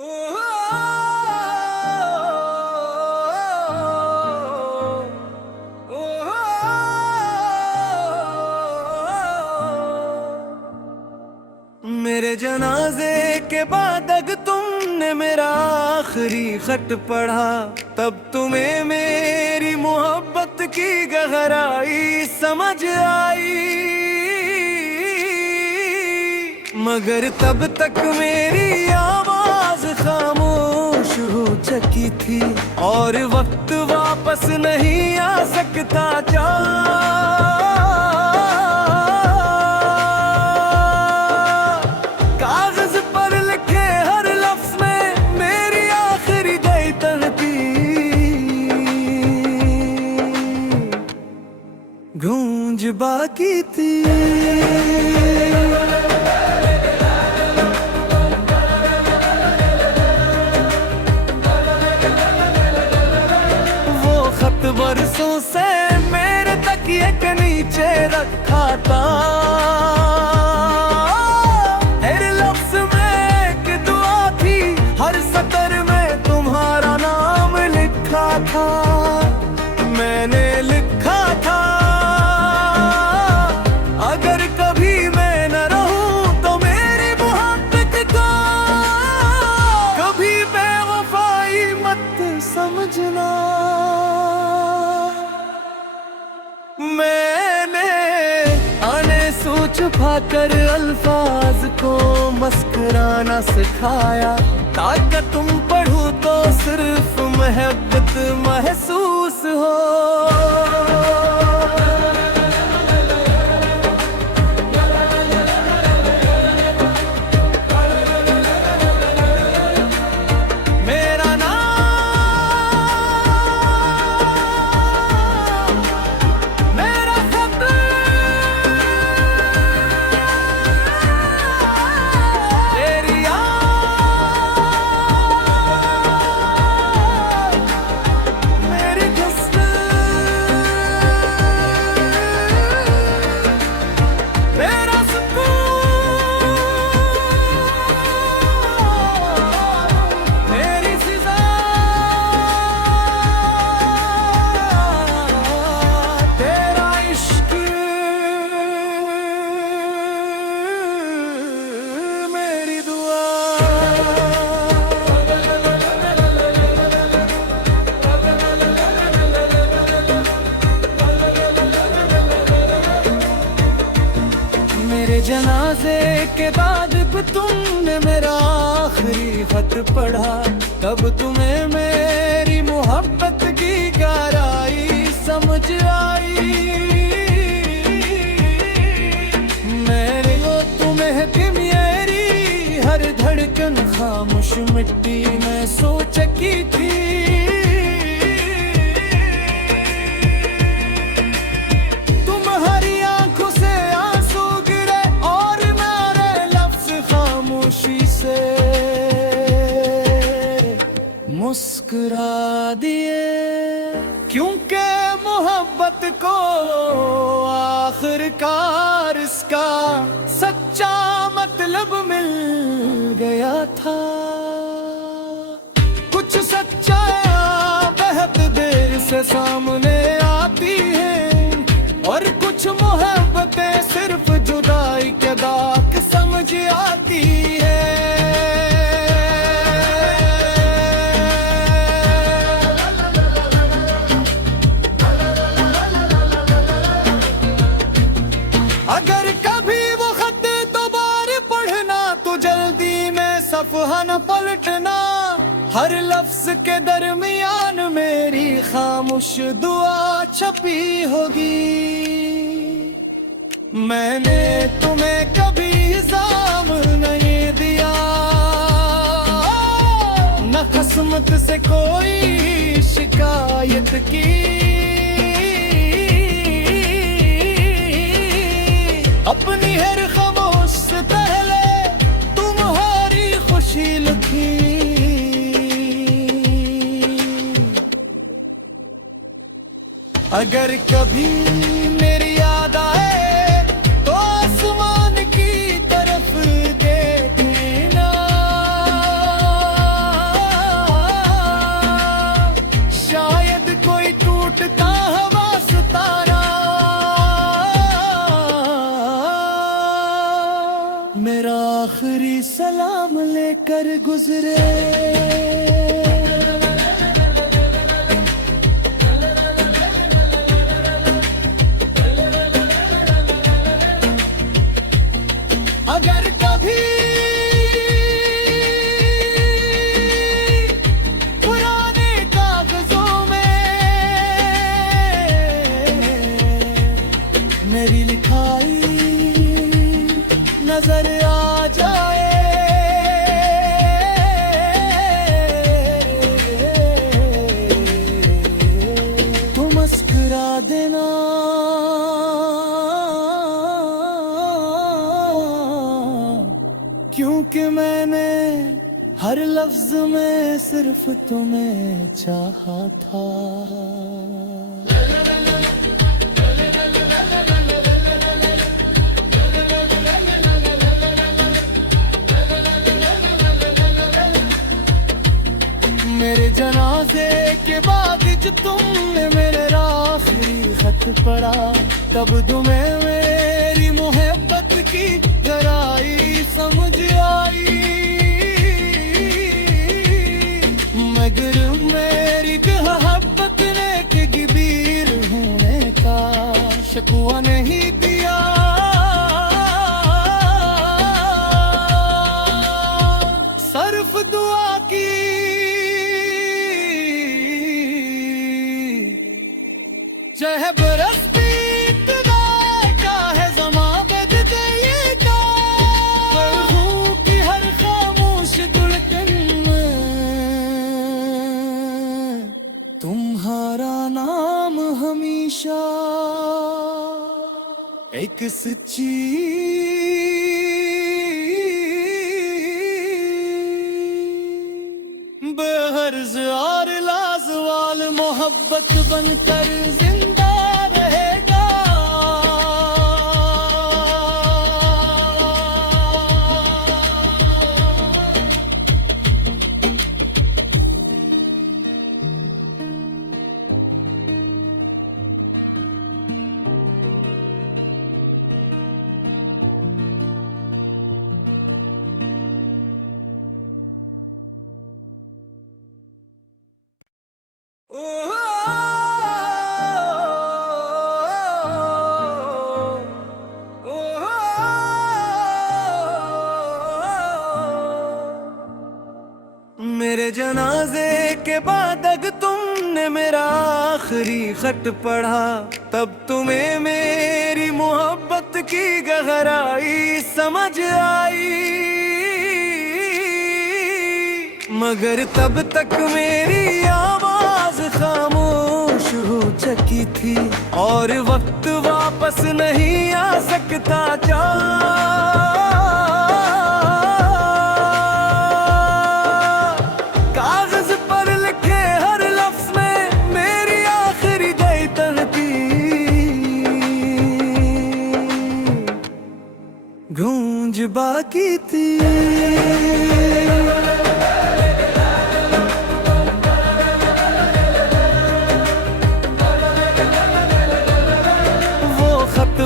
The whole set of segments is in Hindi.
मेरे जनाजे के बाद अग तुमने मेरा आखिरी खत पढ़ा, तब तुम्हें मेरी मोहब्बत की गहराई समझ आई। मगर तब तक मेरी आवाज खामोश हो चुकी थी, और वक्त वापस नहीं आ सकता क्या? कागज पर लिखे हर लफ्ज में मेरी आखिरी गई तड़पी गूंज बाकी थी। बरसों से मेरे तकिए के नीचे रखा था, हर लफ्ज में एक दुआ थी, हर सतर में तुम्हारा नाम लिखा था। मैंने लिखा था अगर कभी मैं न रहूं तो मेरी मोहब्बत को कभी बेवफाई मत समझना। मैंने आने छुपा कर अल्फाज को मस्कुराना सिखाया, ताकि तुम पढ़ो तो सिर्फ मोहब्बत महसूस हो। जनाजे के बाद भी तुमने मेरा आखिरी खत पढ़ा, तब तुम्हें मेरी मोहब्बत की गहराई समझ आई। मेरे वो तुम्हें थी मेरी हर धड़कन खामोश मिट्टी में सो चुकी थी। मुस्कुरा दिए क्योंकि मोहब्बत को आखिरकार इसका सच्चा मतलब मिल गया था। कुछ सच्चाइयां बेहद देर से सामने आती हैं, और कुछ मोहब्बतें सिर्फ जुदाई के दाग समझ आती है। अगर कभी वो खत दोबारा पढ़ना तो जल्दी में सफ़हा न पलटना, हर लफ्ज के दरमियान मेरी खामोश दुआ छपी होगी। मैंने तुम्हें कभी इल्ज़ाम नहीं दिया, न किस्मत से कोई शिकायत की। अपनी हर खामोश से पहले तुम्हारी खुशी लिखी। अगर कभी मेरी याद आए तो आसमान की तरफ देखना, लेकर गुजरे। अगर कभी पुराने कागजों में मेरी लिखाई नजर आ जाए तो मुस्कुरा देना, क्योंकि मैंने हर लफ्ज में सिर्फ तुम्हें चाहा था। मेरे जनाजे के बाद जो तुमने मेरा आखिरी खत पढ़ा, तब तुम्हें मेरी मोहब्बत की गहराई समझ आई। मगर मेरी मोहब्बत ने कि गिबीर होने का शकवा नहीं दिया। सिर्फ दुआ की चाहे बरस हर खामोश धड़कन में तुम्हारा नाम हमेशा एक सच्ची बेहर्ज और लाजवाल मोहब्बत बनकर जिंदा रहेगा। मेरे जनाजे के बाद अगर तुमने मेरा आखिरी खत पढ़ा, तब तुम्हें मेरी मोहब्बत की गहराई समझ आई। मगर तब तक मेरी आवाज खामोश हो चुकी थी और वक्त वापस नहीं आ सकता। कागज पर लिखे हर लफ्ज में मेरी आखिरी गई तहदीद गूंज बाकी थी।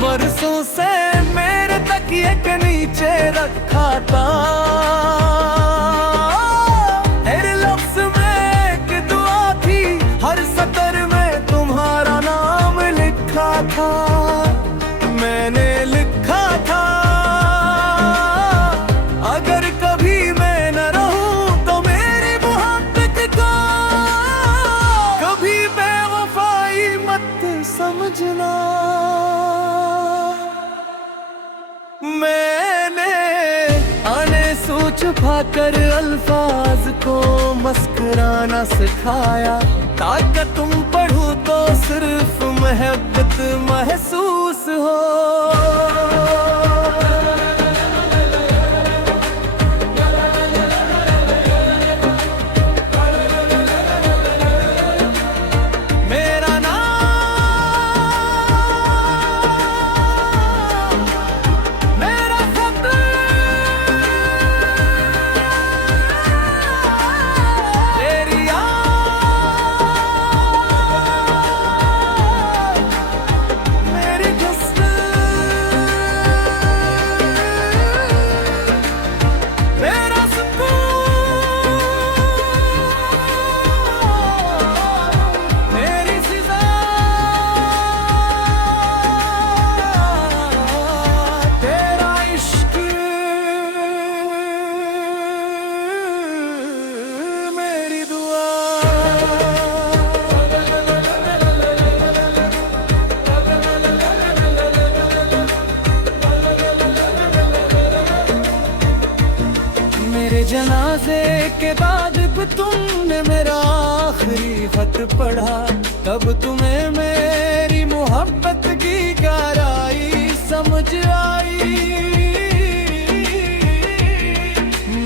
बरसों से मेरे तकिए के नीचे रखा था, हर लफ्ज में एक दुआ थी, हर सतर में तुम्हारा नाम लिखा था। मैंने लिखा था अगर कभी मैं न रहूं तो मेरी मोहब्बत को कभी बेवफाई मत समझना। मैंने आने सोच पाकर अल्फाज को मुस्कुराना सिखाया, ताकि तुम पढ़ो तो सिर्फ मोहब्बत महसूस हो। के बाद भी तुमने मेरा आखिरी खत पढ़ा, तब तुम्हें मेरी मोहब्बत की गहराई समझ आई।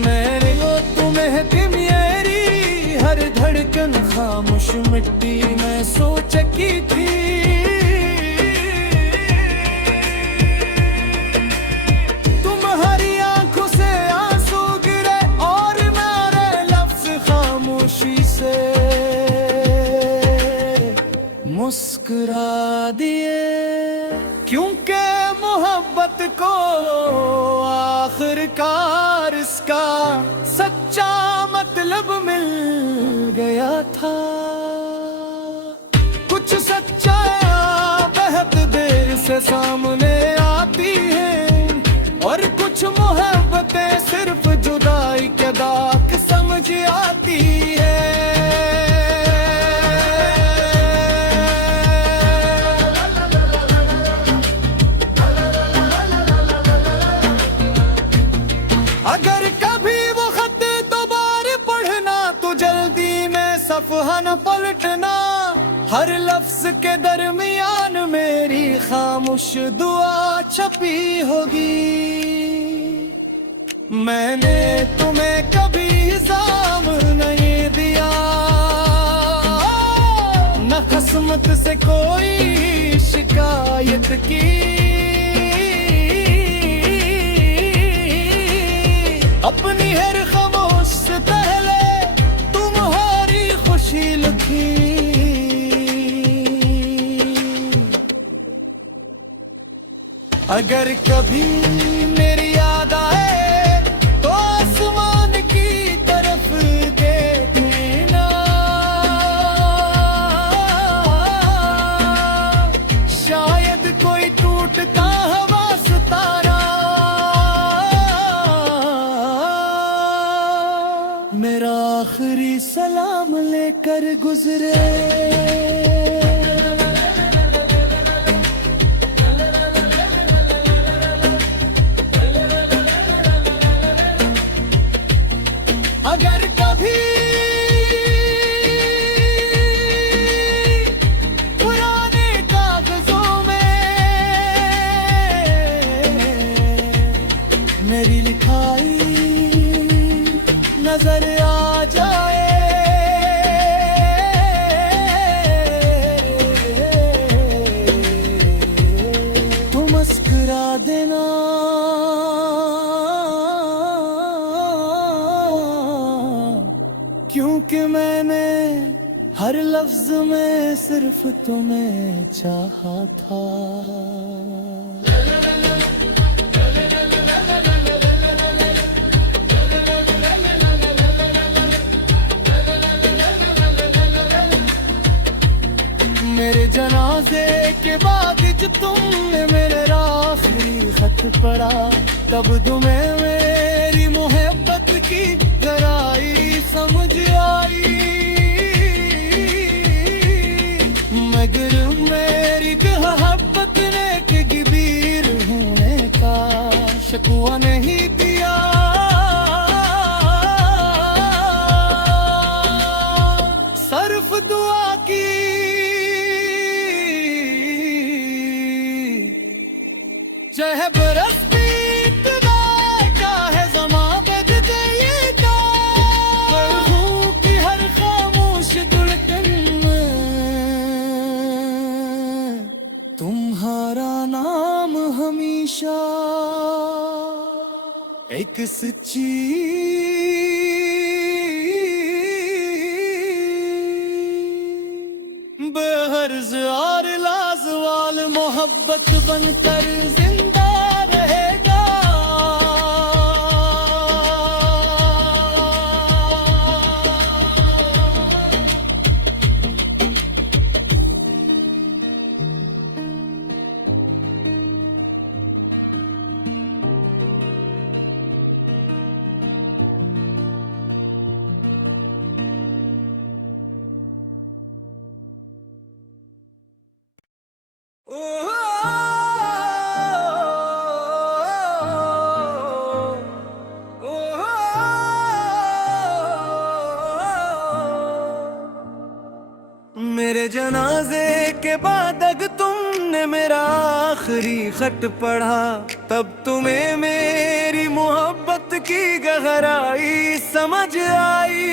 मैंने वो तुम्हें थी मेरी हर धड़कन खामोश मिट्टी में सो चुकी थी। तुम्हारी आंखों से आंसू गिरे और मेरे लफ्ज खामोशी से मुस्कुरा दिए, क्योंकि मोहब्बत को आखिरकार इसका सच्चा मतलब मिल गया था। कुछ सच्चाइयां बहुत देर से सामने आती हैं और कुछ मोहब्बतें सिर्फ जुदाई के दाग समझ आती है। अगर कभी वो खत दोबारा पढ़ना तो जल्दी में सफ़हा न पलटना। हर लफ्ज के दरमियान मेरी खामोश दुआ छपी होगी। मैंने तुम्हें कभी इल्जाम नहीं दिया, न किस्मत से कोई शिकायत की। अपनी हर खामोश से पहले तुम्हारी खुशी लिखी। अगर कभी मेरी याद आए तो आसमान की तरफ देखना। शायद कोई टूटता हवा सितारा मेरा आखिरी सलाम लेकर गुजरे। अगर कभी पुराने कागजों में मेरी लिखाई नजर आ जाए तो मुस्कुरा देना। क्योंकि मैंने हर लफ्ज में सिर्फ तुम्हें चाहा था। मेरे जनाजे के बाद जो तुमने मेरे आखिरी खत पढ़ा, तब तुम्हें मेरी मोहब्बत की गहराई समझ आई। मगर मेरी मोहब्बत ने कबीर होने का शकवा नहीं दिया। सिर्फ दुआ की चाहे बरस बीतना चाहे ज़मां बदल जाएगा, ख़ुशबू की हर खामोश धड़कन में तुम्हारा नाम हमेशा एक सच्ची बेहर्ज और लाजवाल मोहब्बत बनकर जिंदा रहेगा। मेरे जनाजे के बाद अगर तुमने मेरा आखिरी खत पढ़ा, तब तुम्हें मेरी मोहब्बत की गहराई समझ आई।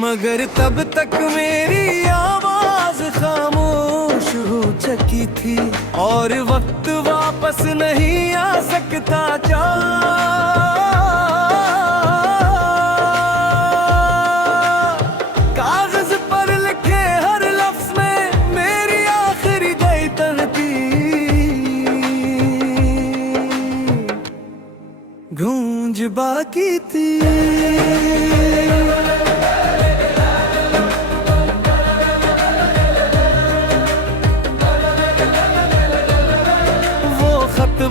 मगर तब तक मेरी आवाज खामोश हो चुकी थी, और वक्त वापस नहीं आ सकता। कागज पर लिखे हर लफ्ज में मेरी आखिरी गई तरकीब गूंज बाकी थी।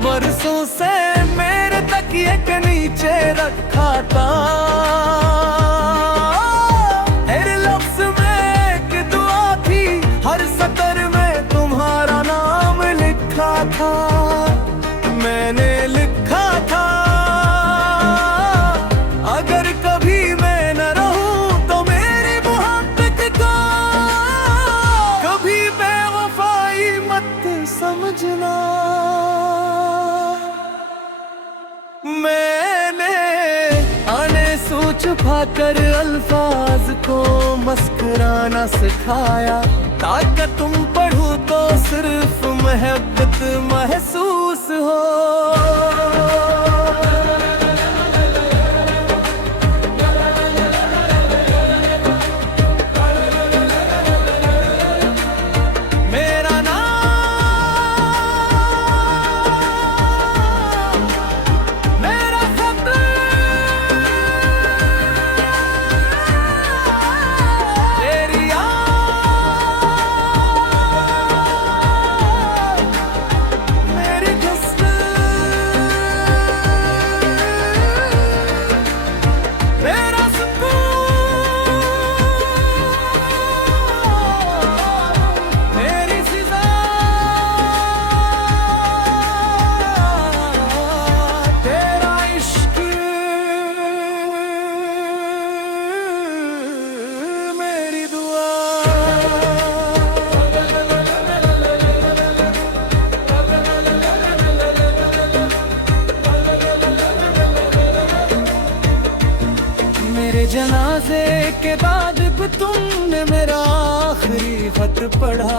बरसों से मेरे तकिए के नीचे रखा था, हर लफ्ज में एक दुआ थी, हर सतर में तुम्हारा नाम लिखा था। मैंने लिखा था अगर कभी मैं न रहूं तो मेरी मोहब्बत को कभी बेवफाई मत समझना। मैंने आने छुपा कर अल्फाज को मस्कुराना सिखाया, ताकि तुम पढ़ो तो सिर्फ मोहब्बत महसूस हो। जनाजे के बाद भी तुमने मेरा आखिरी खत पढ़ा,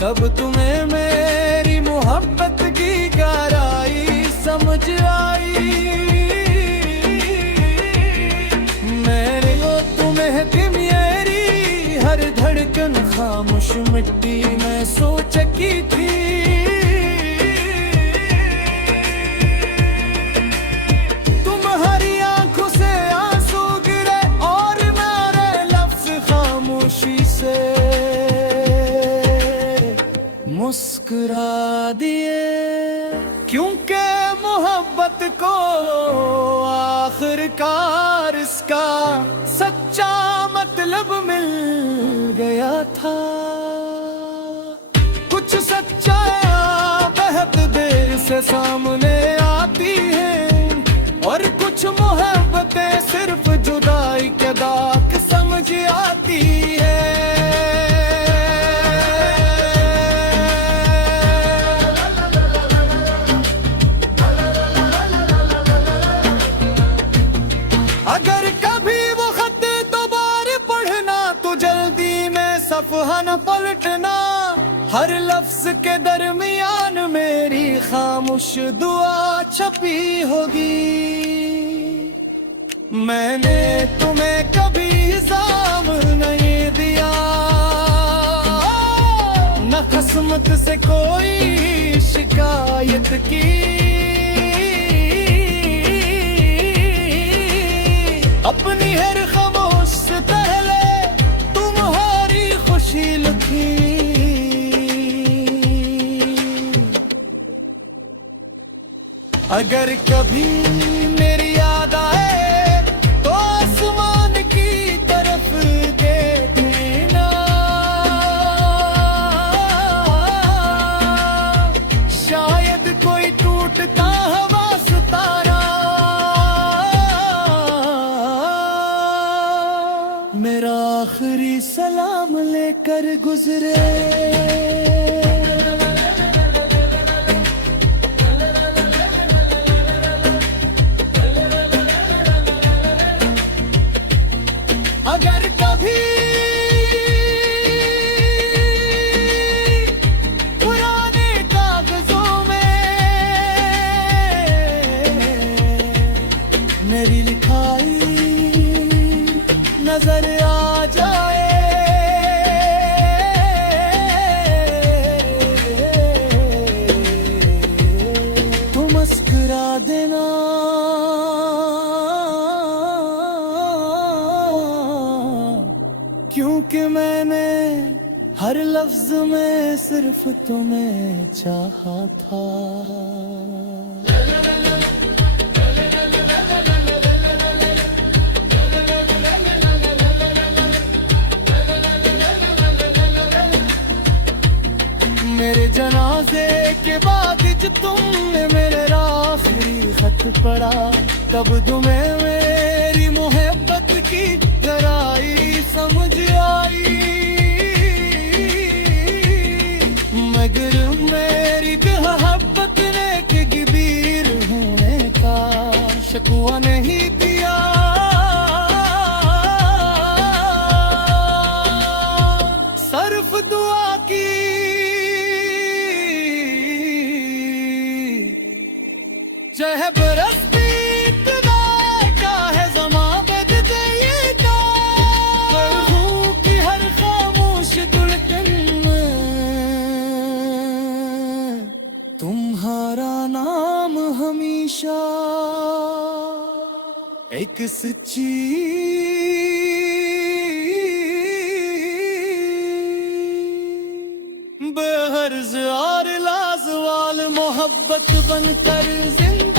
तब तुम्हें मेरी मोहब्बत की गहराई समझ आई। मैंने वो तुम्हें थी मेरी हर धड़कन खामोश मिट्टी में सो चुकी थी। मुस्कुरा दिए क्योंकि मोहब्बत को आखिरकार इसका सच्चा मतलब मिल गया था। कुछ सच्चाइयां बहुत देर से सामने आती हैं, और कुछ मोहब्बतें सिर्फ जुदाई के दाग समझ आती है। अगर कभी वो खत दोबारा पढ़ना तो जल्दी में सफ़हा न पलटना, हर लफ्ज के दरमियान मेरी खामोश दुआ छपी होगी। मैंने तुम्हें कभी इल्ज़ाम नहीं दिया, न किस्मत से कोई शिकायत की। अपनी हर खामोश से पहले तुम्हारी खुशी लिखी। अगर कभी मेरी याद आए तो आसमान की तरफ देखना, शायद कोई टूटता हवा सितारा मेरा आखिरी लेकर गुजरे। अगर कभी पुराने कागजों में मेरी लिखाई नजर आ जाए, तो मुस्कुरा देना, क्योंकि मैंने हर लफ्ज में सिर्फ तुम्हें चाहा था। मेरे जनाजे के बाद जब तुमने मेरे आखिरी खत पढ़ा, तब तुम्हें मेरी मोहब्बत की गहराई समझ आई। मगर मेरी मोहब्बत ने कि गिबीर होने का शकवा नहीं दिया। सिर्फ दुआ की चाहे बरस बीतना क्या है ज़मा बदले ये का, रूह की हर खामोश धड़कन में तुम्हारा नाम हमेशा एक सच्ची बेहर्ज और लाजवाल मोहब्बत बनकर जिंदा